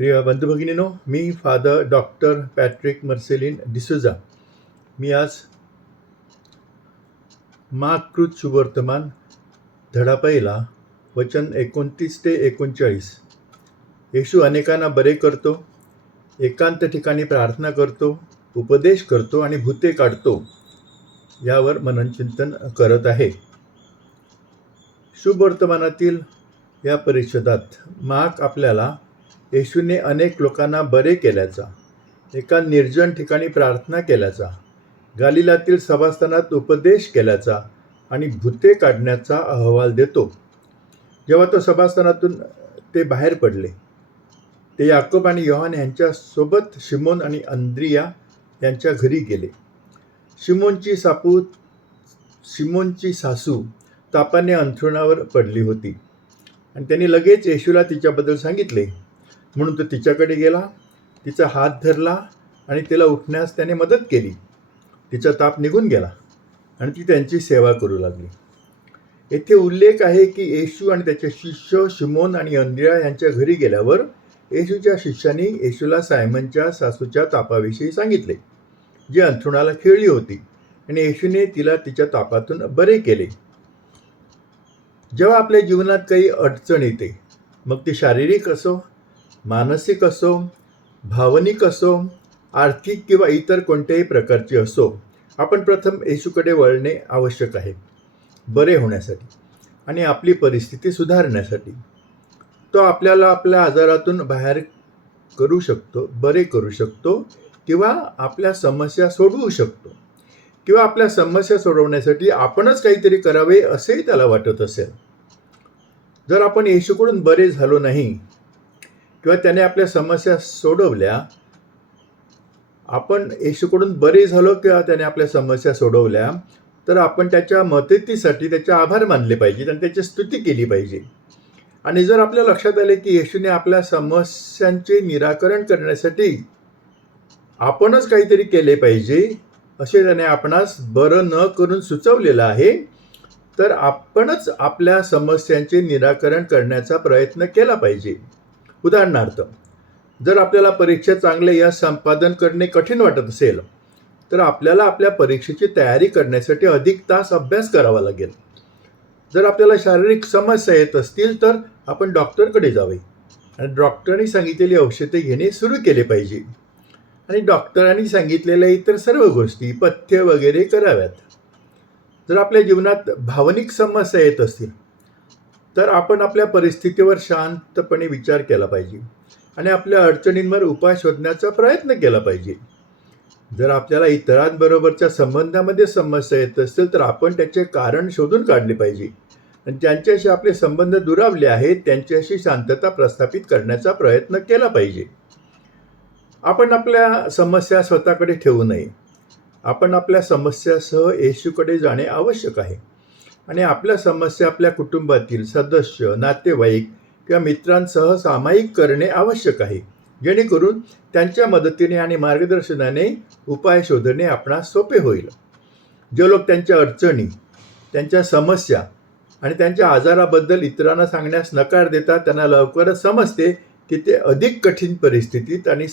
प्रिय बंधू-भगिनींनो, मी father doctor Patrick Marcelin D'Souza. मी आज माकृत शुभवर्तमान धडा पहिला वचन 29 ते 39. येशू अनेकांना बरे करतो, एकांत ठिकाणी प्रार्थना करतो, उपदेश करतो आणि भूते काढतो, यावर मननचिंतन करत आहे. शुभवर्तमानातील या परिच्छेदात मार्क आपल्याला येशूने अनेक लोकांना बरे केल्याचा, एका निर्जन ठिकाणी प्रार्थना केल्याचा, गालिलातील सभास्थानात उपदेश केल्याचा आणि भूते काढण्याचा अहवाल देतो. जेव्हा तो सभास्थानातून ते बाहेर पडले, ते याकोब आणि योहान यांच्यासोबत शिमोन आणि अंद्रिया यांच्या घरी गेले. शिमोनची सासू तापाने अंथरुणावर पडली होती आणि त्यांनी लगेच येशूला तिच्याबद्दल सांगितले. म्हणून तो तिच्याकडे गेला, तिचा हात धरला आणि तिला उठण्यास त्याने मदत केली. तिचा ताप निघून गेला आणि ती त्यांची सेवा करू लागली. येथे उल्लेख आहे की येशू आणि त्याचे शिष्य शिमोन आणि अंद्रिया यांच्या घरी गेल्यावर येशूच्या शिष्यांनी येशूला सायमनच्या सासूच्या तापाविषयी सांगितले, जी अंथरुणाला खिळली होती, आणि येशूने तिला तिच्या तापातून बरे केले. जेव्हा आपल्या जीवनात काही अडचण येते, मग ती शारीरिक असो, मानसिक असो, भावनिक असो, आर्थिक किंवा इतर कोणत्याही प्रकारची असो, आपण प्रथम येशूकडे वळणे आवश्यक आहे, बरे होण्यासाठी आणि आपली परिस्थिती सुधारण्यासाठी. तो आपल्याला आपल्या आजारातून बाहेर करू शकतो, बरे करू शकतो, किंवा आपल्या समस्या सोडवू शकतो, किंवा आपल्या समस्या सोडवण्यासाठी आपणच काहीतरी करावे असेही त्याला वाटत असेल. जर आपण येशूकडून बरे झालो नाही किंवा त्याने आपल्या समस्या सोडवल्या, आपण येशूकडून बरे झालो किंवा त्याने आपल्या समस्या सोडवल्या, तर आपण त्याच्या मदतीसाठी त्याचे आभार मानले पाहिजेत आणि त्याची स्तुती केली पाहिजे. आणि जर आपल्या लक्षात आले की येशूने आपल्या समस्यांचे निराकरण करण्यासाठी आपणच काहीतरी केले पाहिजे, असे त्याने आपणास बरं न करून सुचवलेलं आहे, तर आपणच आपल्या समस्यांचे निराकरण करण्याचा प्रयत्न केला पाहिजे. उदाहरणार्थ, जर आपल्याला परीक्षेत चांगले यश संपादन करणे कठीण वाटत असेल, तर आपल्याला आपल्या परीक्षेची तयारी करण्यासाठी अधिक तास अभ्यास करावा लागेल. जर आपल्याला शारीरिक समस्या येत असतील, तर आपण डॉक्टरकडे जावे आणि डॉक्टरांनी सांगितलेली औषधे घेणे सुरू केले पाहिजे आणि डॉक्टरांनी सांगितलेल्या इतर सर्व गोष्टी, पथ्य वगैरे कराव्यात. जर आपल्या जीवनात भावनिक समस्या येत असतील, तर आपण आपल्या परिस्थितीवर शांतपणे विचार केला पाहिजे आणि आपल्या अडचणींवर उपाय शोधण्याचा प्रयत्न केला पाहिजे. जर आपल्याला इतरांबरोबरच्या संबंधामध्ये समस्या येत असतील, तर आपण त्याचे कारण शोधून काढले पाहिजे आणि ज्यांच्याशी आपले संबंध दुरावले आहेत त्यांच्याशी शांतता प्रस्थापित करण्याचा प्रयत्न केला पाहिजे. आपण आपल्या समस्या स्वतःकडे ठेवू नये. आपण आपल्या समस्यासह येशूकडे जाणे आवश्यक आहे आणि आपल्या समस्या आपल्या कुटुंबातील सदस्य, नातेवाईक किंवा मित्रांसह सामायिक करणे आवश्यक आहे, जेणेकरून त्यांच्या मदतीने आणि मार्गदर्शनाने उपाय शोधणे आपणास सोपे होईल. जे लोक त्यांच्या अडचणी, त्यांच्या समस्या आणि त्यांच्या आजाराबद्दल इतरांना सांगण्यास नकार देतात, त्यांना लवकरच समजते की ते अधिक कठीण परिस्थितीत आणि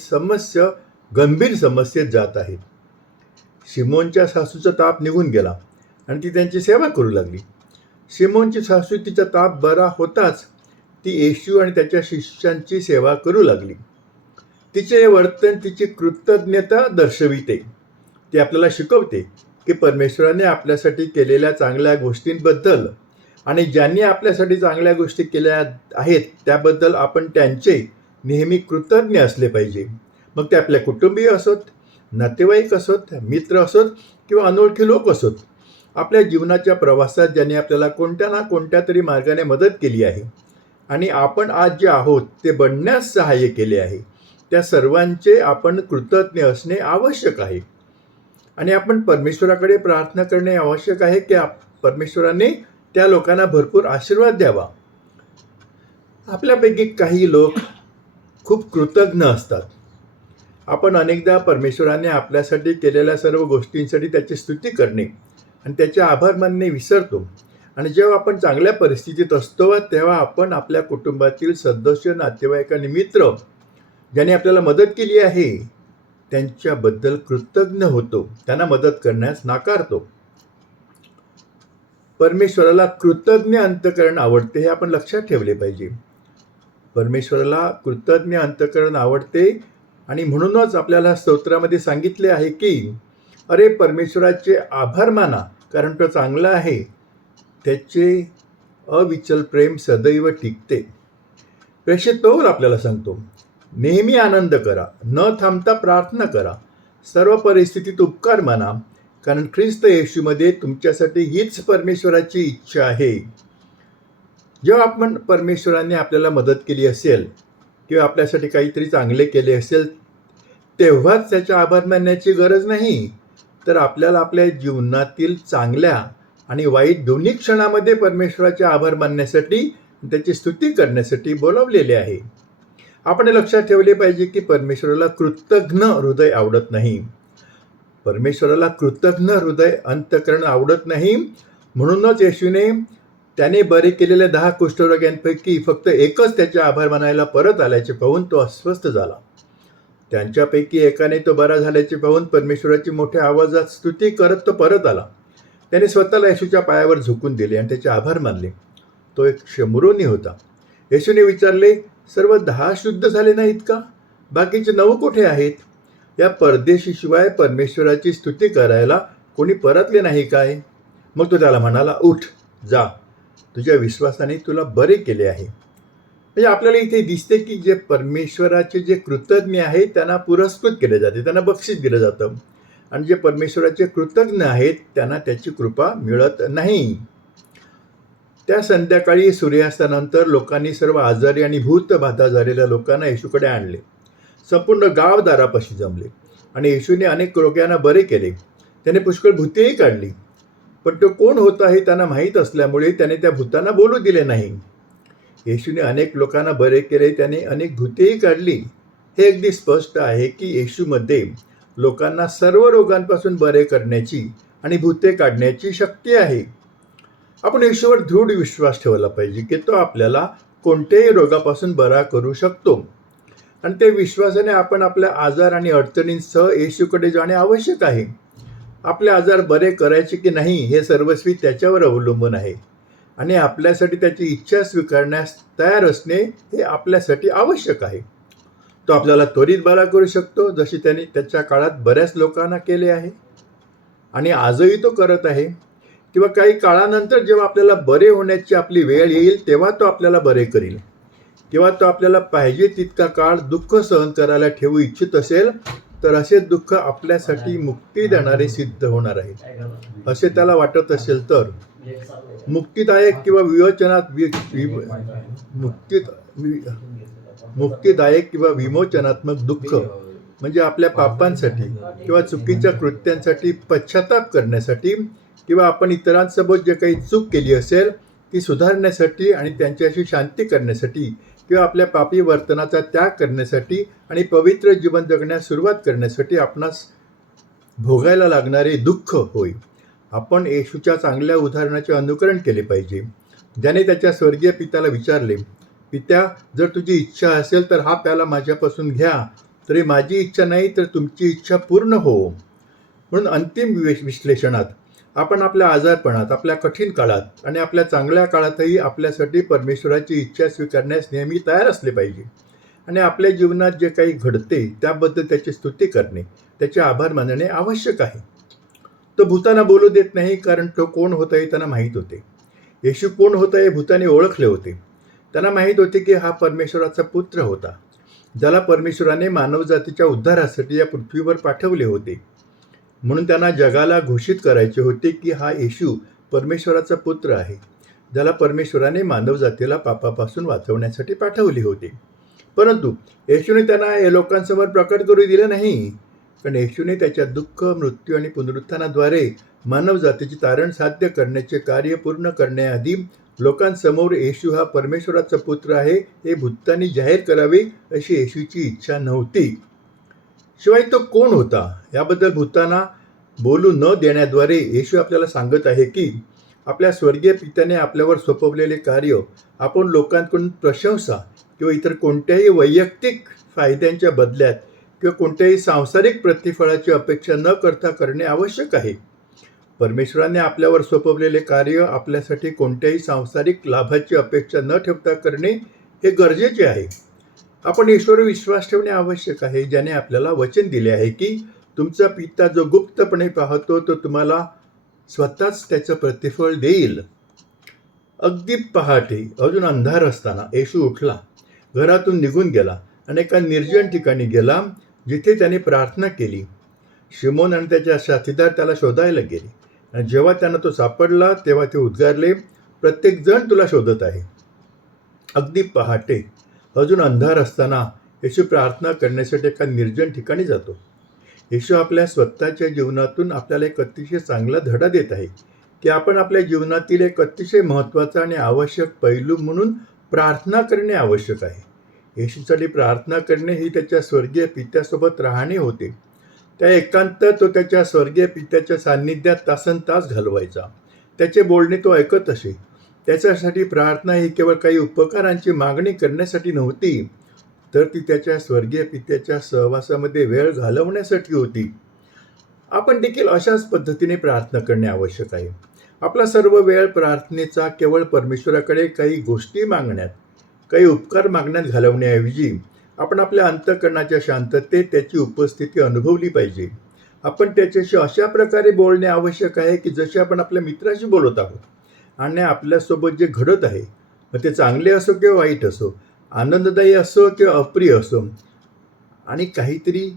गंभीर समस्येत जात आहेत. शिमोनच्या सासूचा ताप निघून गेला आणि ती त्यांची सेवा करू लागली. शिमोनची सासू तिचा ताप बरा होताच ती येशू आणि त्याच्या शिष्यांची सेवा करू लागली. तिचे वर्तन तिची कृतज्ञता दर्शविते. ती आपल्याला शिकवते की परमेश्वराने आपल्यासाठी केलेल्या चांगल्या गोष्टींबद्दल आणि ज्यांनी आपल्यासाठी चांगल्या गोष्टी केल्या आहेत त्याबद्दल आपण त्यांचे नेहमी कृतज्ञ असले पाहिजे. मग ते आपल्या कुटुंबीय असोत, नातेवाईक असोत, मित्र असोत किंवा अनोळखी लोक असोत. आपल्या जीवनाच्या प्रवासात ज्यांनी आपल्याला कोणत्या ना कोणत्या तरी मार्गाने मदत केली आहे आणि आपण आज जे आहोत ते बनण्यास सहाय्य केले आहे, त्या सर्वांचे आपण कृतज्ञ असणे आवश्यक आहे. आणि आपण परमेश्वराकडे प्रार्थना करणे आवश्यक आहे की परमेश्वराने त्या लोकांना भरपूर आशीर्वाद द्यावा. आपल्यापैकी काही लोक खूप कृतज्ञ असतात. आपण अनेकदा परमेश्वराने आपल्यासाठी केलेल्या सर्व गोष्टींसाठी त्याची स्तुती करणे आणि त्याचे आभार मानणे विसरतो. आणि जेव्हा आपण चांगल्या परिस्थितीत असतो तेव्हा आपण आपल्या कुटुंबातील सदस्य, नातेवाईक आणि मित्र ज्याने आपल्याला मदत केली आहे त्यांच्याबद्दल कृतज्ञ होतो, त्यांना मदत करण्यास नाकारतो. परमेश्वराला कृतज्ञ अंतःकरण आवडते हे आपण लक्षात ठेवले पाहिजे. परमेश्वराला कृतज्ञ अंतःकरण आवडते आणि म्हणूनच आपल्याला स्तोत्रामध्ये सांगितले आहे की अरे परमेश्वराचे आभार माना, कारण तो चांगला आहे, त्याचे अविचल प्रेम सदैव टिकते. प्रेषित पौल आपल्याला सांगतो, नेहमी आनंद करा, न थांबता प्रार्थना करा, सर्व परिस्थितीत उपकार माना, कारण ख्रिस्त येशूमध्ये तुमच्यासाठी हीच परमेश्वराची इच्छा आहे. जेव्हा आपण परमेश्वराने आपल्याला मदत केली असेल किंवा आपल्यासाठी काहीतरी चांगले केले असेल तेव्हाच त्याचा आभार मानण्याची गरज नाही, तर आपल्याला आपल्या जीवनातील चांगल्या आणि वाईट दोन्ही क्षणामध्ये परमेश्वराचे आभार मानण्यासाठी, त्याची स्तुती करण्यासाठी बोलावलेले आहे. आपण लक्षात ठेवले पाहिजे की परमेश्वराला कृतज्ञ हृदय आवडत नाही. परमेश्वराला कृतज्ञ हृदय अंतःकरण आवडत नाही. म्हणूनच येशूने त्याने बरे केलेल्या 10 कुष्ठरोग्यांपैकी फक्त एकच त्याचे आभार मानायला परत आल्याचे पाहून तो अस्वस्थ झाला. त्यांच्यापैकी एकाने तो बरा झाल्याचे पाहून परमेश्वराची मोठ्या आवाजात स्तुती करत तो परत आला. त्याने स्वतःला येशूच्या पायावर झुकून दिले आणि त्याचे आभार मानले. तो एक शमरोनी होता. येशूने विचारले, सर्व 10 शुद्ध झाले नाहीत का? बाकीचे 9 कुठे आहेत? या परदेशीशिवाय परमेश्वराची स्तुती करायला कोणी परतले नाही काय? मग तो त्याला म्हणाला, उठ, जा, तुझ्या विश्वासाने तुला बरे केले आहे. म्हणजे आपल्याला इथे दिसते की जे परमेश्वराचे जे कृतज्ञ आहेत त्यांना पुरस्कृत केले जाते, त्यांना बक्षीस दिलं जातं, आणि जे परमेश्वराचे कृतज्ञ आहेत त्यांना त्याची कृपा मिळत नाही. त्या संध्याकाळी सूर्यास्तानंतर लोकांनी सर्व आजारी आणि भूतबाधा झालेल्या लोकांना येशूकडे आणले. संपूर्ण गाव दारापाशी जमले आणि येशूने अनेक रोग्यांना बरे केले. त्याने पुष्कळ भूतेही काढली, पण तो कोण होता हे त्यांना माहीत असल्यामुळे त्याने त्या भूतांना बोलू दिले नाही. येशूने अनेक लोकांना बरे केले, त्याने अनेक भूतेही काढली. हे अगदी स्पष्ट आहे की येशूमध्ये लोकांना सर्व रोगांपासून बरे करण्याची आणि भूते काढण्याची शक्ती आहे. आपण येशूवर दृढ विश्वास ठेवला पाहिजे की तो आपल्याला कोणत्याही रोगापासून बरा करू शकतो, आणि त्या विश्वासाने आपण आपल्या आजार आणि अडचणींसह येशूकडे जाणे आवश्यक आहे. आपले आजार बरे करायचे की नाही हे सर्वस्वी त्याच्यावर अवलंबून आहे, आणि आपल्यासाठी त्याची इच्छा स्वीकारण्यास तयार असणे हे आपल्यासाठी आवश्यक आहे. तो आपल्याला त्वरित बरा करू शकतो, जशी त्याने त्याच्या काळात बऱ्याच लोकांना केले आहे आणि आजही तो करत आहे. किंवा काही काळानंतर जेव्हा आपल्याला बरे होण्याची आपली वेळ येईल तेव्हा तो आपल्याला बरे करील. किंवा तो आपल्याला पाहिजे तितका काळ दुःख सहन करायला ठेवू इच्छित असेल तर असे दुःख आपल्यासाठी मुक्ती देणारे सिद्ध होणार आहे. असे त्याला वाटत असेल तर मुक्तिदायक किंवा मुक्तिदायक किंवा विमोचनात्मक दुःख म्हणजे आपल्या पापांसाठी किंवा चुकीच्या कृत्यांसाठी पश्चाताप करण्यासाठी, किंवा आपण इतरांसोबत जे काही चूक केली असेल ती सुधारण्यासाठी आणि त्यांच्याशी शांती करण्यासाठी, किंवा आपल्या पापी वर्तनाचा त्याग करण्यासाठी आणि पवित्र जीवन जगण्यास सुरुवात करण्यासाठी आपणास भोगायला लागणारे दुःख होय. आपण येशूच्या चांगल्या उदाहरणाचे अनुकरण केले पाहिजे, ज्याने त्याच्या स्वर्गीय पित्याला विचारले, पित्या, जर तुझी इच्छा असेल तर हा प्याला माझ्यापासून घ्या, तरी माझी इच्छा नाही तर तुमची इच्छा पूर्ण हो. म्हणून अंतिम विश्लेषणात आपण आपल्या आजारपणात, आपल्या कठीण काळात आणि आपल्या चांगल्या काळातही आपल्यासाठी परमेश्वराची इच्छा स्वीकारण्यास नेहमी तयार असले पाहिजे, आणि आपल्या जीवनात जे काही घडते त्याबद्दल त्याची स्तुती करणे, त्याचे आभार मानणे आवश्यक आहे. तो भूतांना बोलू देत नाही, कारण तो कोण होता हे त्यांना माहीत होते. येशू कोण होता हे भूताने ओळखले होते. त्यांना माहीत होते की हा परमेश्वराचा पुत्र होता, ज्याला परमेश्वराने मानवजातीच्या उद्धारासाठी या पृथ्वीवर पाठवले होते. म्हणून त्यांना जगाला घोषित करायचे होते की हा येशू परमेश्वराचा पुत्र आहे, ज्याला परमेश्वराने मानवजातीला पापापासून वाचवण्यासाठी पाठवले होते. परंतु येशूने त्यांना या लोकांसमोर प्रकट करू दिले नाही, कारण येशूने त्याच्या दुःख, मृत्यू आणि पुनरुत्थानाद्वारे मानवजातीचे तारण साध्य करण्याचे कार्य पूर्ण करण्याआधी लोकांसमोर येशू हा परमेश्वराचा पुत्र आहे हे भूतांनी जाहीर करावे अशी येशूची इच्छा नव्हती. शिवाय तो कोण होता याबद्दल भूतांना बोलू न देण्याद्वारे येशू आपल्याला सांगत आहे की आपल्या स्वर्गीय पित्याने आपल्यावर सोपवलेले कार्य आपण लोकांकडून प्रशंसा किंवा इतर कोणत्याही वैयक्तिक फायद्यांच्या बदल्यात किंवा कोणत्याही सांसारिक प्रतिफळाची अपेक्षा न करता करणे आवश्यक आहे. परमेश्वराने आपल्यावर सोपवलेले कार्य आपल्यासाठी कोणत्याही सांसारिक लाभाची अपेक्षा न ठेवता करणे हे गरजेचे आहे. आपण ईश्वरावर विश्वास ठेवणे आवश्यक आहे, ज्याने आपल्याला वचन दिले आहे की तुमचा पिता जो गुप्तपणे पाहतो तो तुम्हाला स्वतःच त्याचं प्रतिफळ देईल. अगदी पहाटे अजून अंधार असताना येशू उठला, घरातून निघून गेला आणि एका निर्जन ठिकाणी गेला जिथे त्याने प्रार्थना केली. शिमोन आणि त्याच्या साथीदार त्याला शोधायला गेले आणि जेव्हा त्यांना तो सापडला तेव्हा ते उद्गारले, प्रत्येक जण तुला शोधत आहे. अगदी पहाटे अजून अंधार असताना येशू प्रार्थना करण्यासाठी एका निर्जन ठिकाणी जातो. येशू आपल्या स्वतःच्या जीवनातून आपल्याला एक अतिशय चांगला धडा देत आहे की आपण आपल्या जीवनातील एक अतिशय महत्त्वाचा आणि आवश्यक पैलू म्हणून प्रार्थना करणे आवश्यक आहे. येशूसाठी प्रार्थना करणे ही त्याच्या स्वर्गीय पित्यासोबत राहणे होते. त्या एकांतात तो त्याच्या स्वर्गीय पित्याच्या सान्निध्यात तासनतास घालवायचा. त्याचे बोलणे तो ऐकत असे. त्याच्यासाठी प्रार्थना ही केवळ काही उपकारांची मागणी करण्यासाठी नव्हती, तर ती त्याच्या स्वर्गीय पित्याच्या सहवासामध्ये वेळ घालवण्यासाठी होती. आपण देखील अशाच पद्धतीने प्रार्थना करणे आवश्यक आहे. आपला सर्व वेळ प्रार्थनेचा केवळ परमेश्वराकडे काही गोष्टी मागण्यात, काही उपकार मागण्यात घालवण्याऐवजी आपण आपल्या अंतःकरणाच्या शांततेत त्याची उपस्थिती अनुभवली पाहिजे. आपण त्याच्याशी अशा प्रकारे बोलणे आवश्यक आहे की जसे आपण आपल्या मित्राशी बोलत आहोत. आणि आपल्यासोबत जे घडत आहे, मग ते चांगले असो किंवा वाईट असो, आनंददायी असो किंवा अप्रिय असो, आणि काहीतरी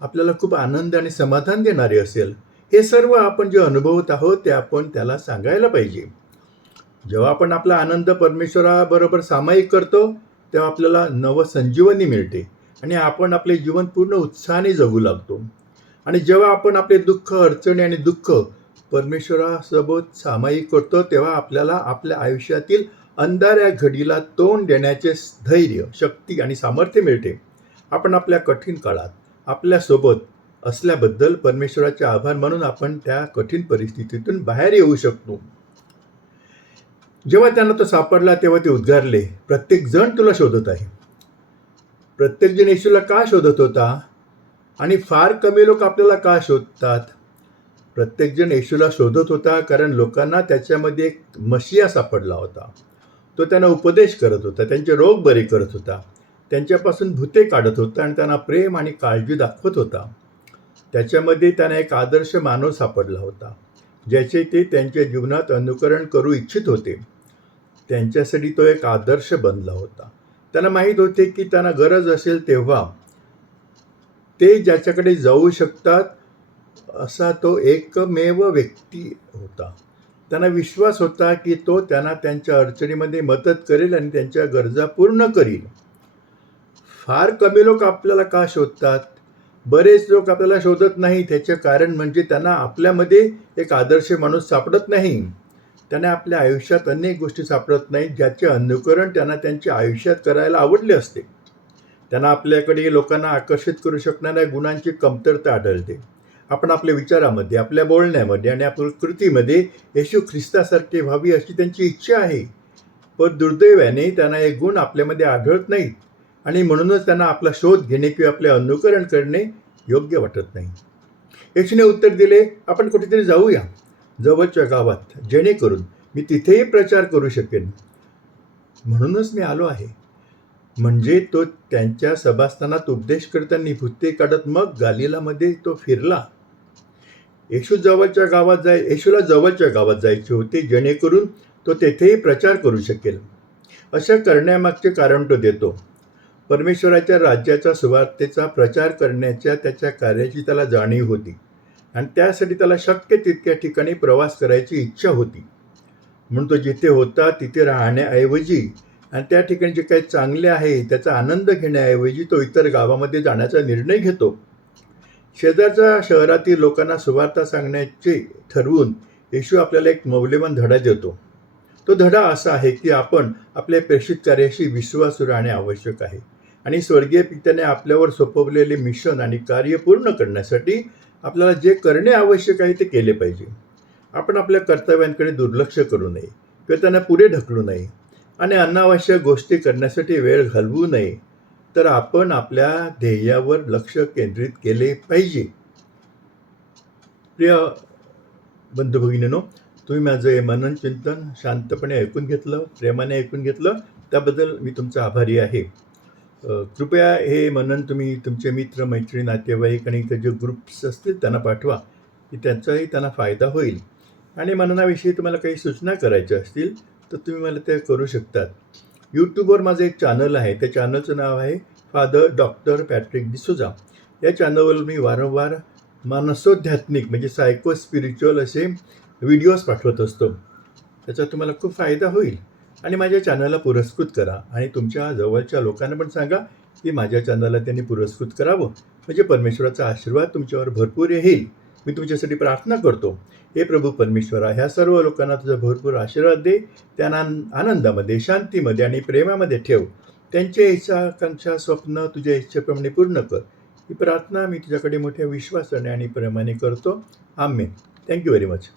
आपल्याला खूप आनंद आणि समाधान देणारे असेल, हे सर्व आपण जे अनुभवत आहोत ते आपण त्याला सांगायला पाहिजे. जेव्हा आपण आपला आनंद परमेश्वराबरोबर सामायिक करतो तेव्हा आपल्याला नवसंजीवनी मिळते आणि आपण आपले जीवन पूर्ण उत्साहाने जगू लागतो. आणि जेव्हा आपण आपले दुःख, अडचणी आणि दुःख परमेश्वरासोबत सामायिक करतो तेव्हा आपल्याला आपल्या आयुष्यातील अंधाऱ्या घडीला तोंड देण्याचे धैर्य, शक्ती आणि सामर्थ्य मिळते. आपण आपल्या कठीण काळात आपल्यासोबत असल्याबद्दल परमेश्वराचे आभार मानून आपण त्या कठीण परिस्थितीतून बाहेर येऊ शकतो. जेव्हा त्यांना तो सापडला तेव्हा ते उद्गारले, प्रत्येक जण तुला शोधत आहे. प्रत्येकजण येशूला का शोधत होता आणि फार कमी लोक आपल्याला का शोधतात? प्रत्येकजण येशूला शोधत होता कारण लोकांना त्याच्यामध्ये एक मशिया सापडला होता. तो त्यांना उपदेश करत होता, त्यांचे रोग बरे करत होता, त्यांच्यापासून भूते काढत होता आणि त्यांना प्रेम आणि काळजी दाखवत होता. त्याच्यामध्ये त्यांना एक आदर्श मानव सापडला होता, ज्याचे ते त्यांच्या जीवनात अनुकरण करू इच्छित होते. त्यांच्यासाठी तो एक आदर्श बनला होता. त्यांना माहीत होते की त्यांना गरज असेल तेव्हा ते ज्याच्याकडे जाऊ शकतात असा तो एकमेव व्यक्ती होता. त्यांना विश्वास होता की तो त्यांना त्यांच्या अडचणीमध्ये मदत करेल आणि त्यांच्या गरजा पूर्ण करील. फार कमी लोक आपल्याला का शोधतात? बरेच लोक आपल्याला शोधत नाही. त्याचे कारण म्हणजे त्यांना आपल्यामध्ये एक आदर्श माणूस सापडत नाही. त्यांना आपल्या आयुष्यात अनेक गोष्टी सापडत नाहीत ज्याचे अनुकरण त्यांना त्यांच्या आयुष्यात करायला आवडले असते. त्यांना आपल्याकडे लोकांना आकर्षित करू शकणाऱ्या गुणांची कमतरता आढळते. आपण आपल्या विचारामध्ये, आपल्या बोलण्यामध्ये आणि आपल्या कृतीमध्ये येशू ख्रिस्तासारखे व्हावी अशी त्यांची इच्छा आहे. पण दुर्दैवाने त्यांना एक गुण आपल्यामध्ये आढळत नाहीत आणि म्हणूनच त्यांना आपला शोध घेणे किंवा आपले अनुकरण करणे योग्य वाटत नाही. येशूने उत्तर दिले, आपण कुठेतरी जाऊया जवळच्या गावात, जेणेकरून मी तिथेही प्रचार करू शकेन. म्हणूनच मी आलो आहे. म्हणजे तो त्यांच्या सभास्थानात उपदेश करताना भूते काढत मग गालिलामध्ये तो फिरला. येशूला जवळच्या गावात जायचे होते, जेणेकरून तो तेथेही प्रचार करू शकेल. अशा करण्यामागचे कारण तो देतो. परमेश्वराच्या राज्याच्या सुवार्तेचा प्रचार करण्याच्या त्याच्या कार्याची त्याला जाणीव होती आणि त्यासाठी त्याला शक्य तितक्या ठिकाणी प्रवास करायची इच्छा होती. म्हणून तो जिथे होता तिथे राहण्याऐवजी आणि त्या ठिकाणी जे काही चांगले आहे त्याचा आनंद घेण्याऐवजी तो इतर गावामध्ये जाण्याचा निर्णय घेतो. शेजारच्या शहरातील लोकांना सुवार्ता सांगण्याचे ठरवून येशू आपल्याला एक मौल्यवान धडा देतो. तो धडा असा आहे की आपण आपल्या प्रेषित कार्याशी विश्वासू राहणे आवश्यक आहे आणि स्वर्गीय पित्याने आपल्यावर सोपवलेले मिशन आणि कार्य पूर्ण करण्यासाठी आपल्याला जे करणे आवश्यक आहे ते केले पाहिजे. आपण आपल्या कर्तव्यांकडे दुर्लक्ष करू नये किंवा त्यांना पुढे ढकलू नये. आणि अनावश्यक गोष्टी करण्यासाठी वेळ घालवू नये. तर आपण आपल्या ध्येयावर लक्ष केंद्रित केले पाहिजे. प्रिय बंधू भगिनींनो, तुम्ही माझं हे मनन चिंतन शांतपणे ऐकून घेतलं, प्रेमाने ऐकून घेतलं, त्याबद्दल मी तुमचा आभारी आहे. कृपया हे मनन तुम्ही तुमचे मित्र, मैत्रिणी, नातेवाईक आणि इतर जे ग्रुप्स असतील त्यांना पाठवा, की त्यांचाही त्यांना फायदा होईल. आणि मननाविषयी तुम्हाला काही सूचना करायच्या असतील तर तुम्ही मला त्या करू शकतात. यूट्यूबवर माझं एक चॅनल आहे. त्या चॅनलचं नाव आहे फादर डॉक्टर पॅट्रिक डिसोजा. या चॅनलवर मी वारंवार मानसोध्यात्मिक म्हणजे सायको स्पिरिच्युअल असे व्हिडिओज पाठवत असतो. त्याचा तुम्हाला खूप फायदा होईल. आणि माझ्या चॅनलला पुरस्कृत करा आणि तुमच्या जवळच्या लोकांना पण सांगा की माझ्या चॅनलला त्यांनी पुरस्कृत करावं, म्हणजे परमेश्वराचा आशीर्वाद तुमच्यावर भरपूर येईल. मी तुमच्यासाठी प्रार्थना करतो. हे प्रभू परमेश्वरा, ह्या सर्व लोकांना तुझा भरपूर आशीर्वाद दे. त्यांना आनंदामध्ये, शांतीमध्ये आणि प्रेमामध्ये ठेव. त्यांच्या इच्छा, आकांक्षा, स्वप्न तुझ्या इच्छेप्रमाणे पूर्ण कर. ही प्रार्थना मी तुझ्याकडे मोठ्या विश्वासाने आणि प्रेमाने करतो. आमेन. Thank you very much.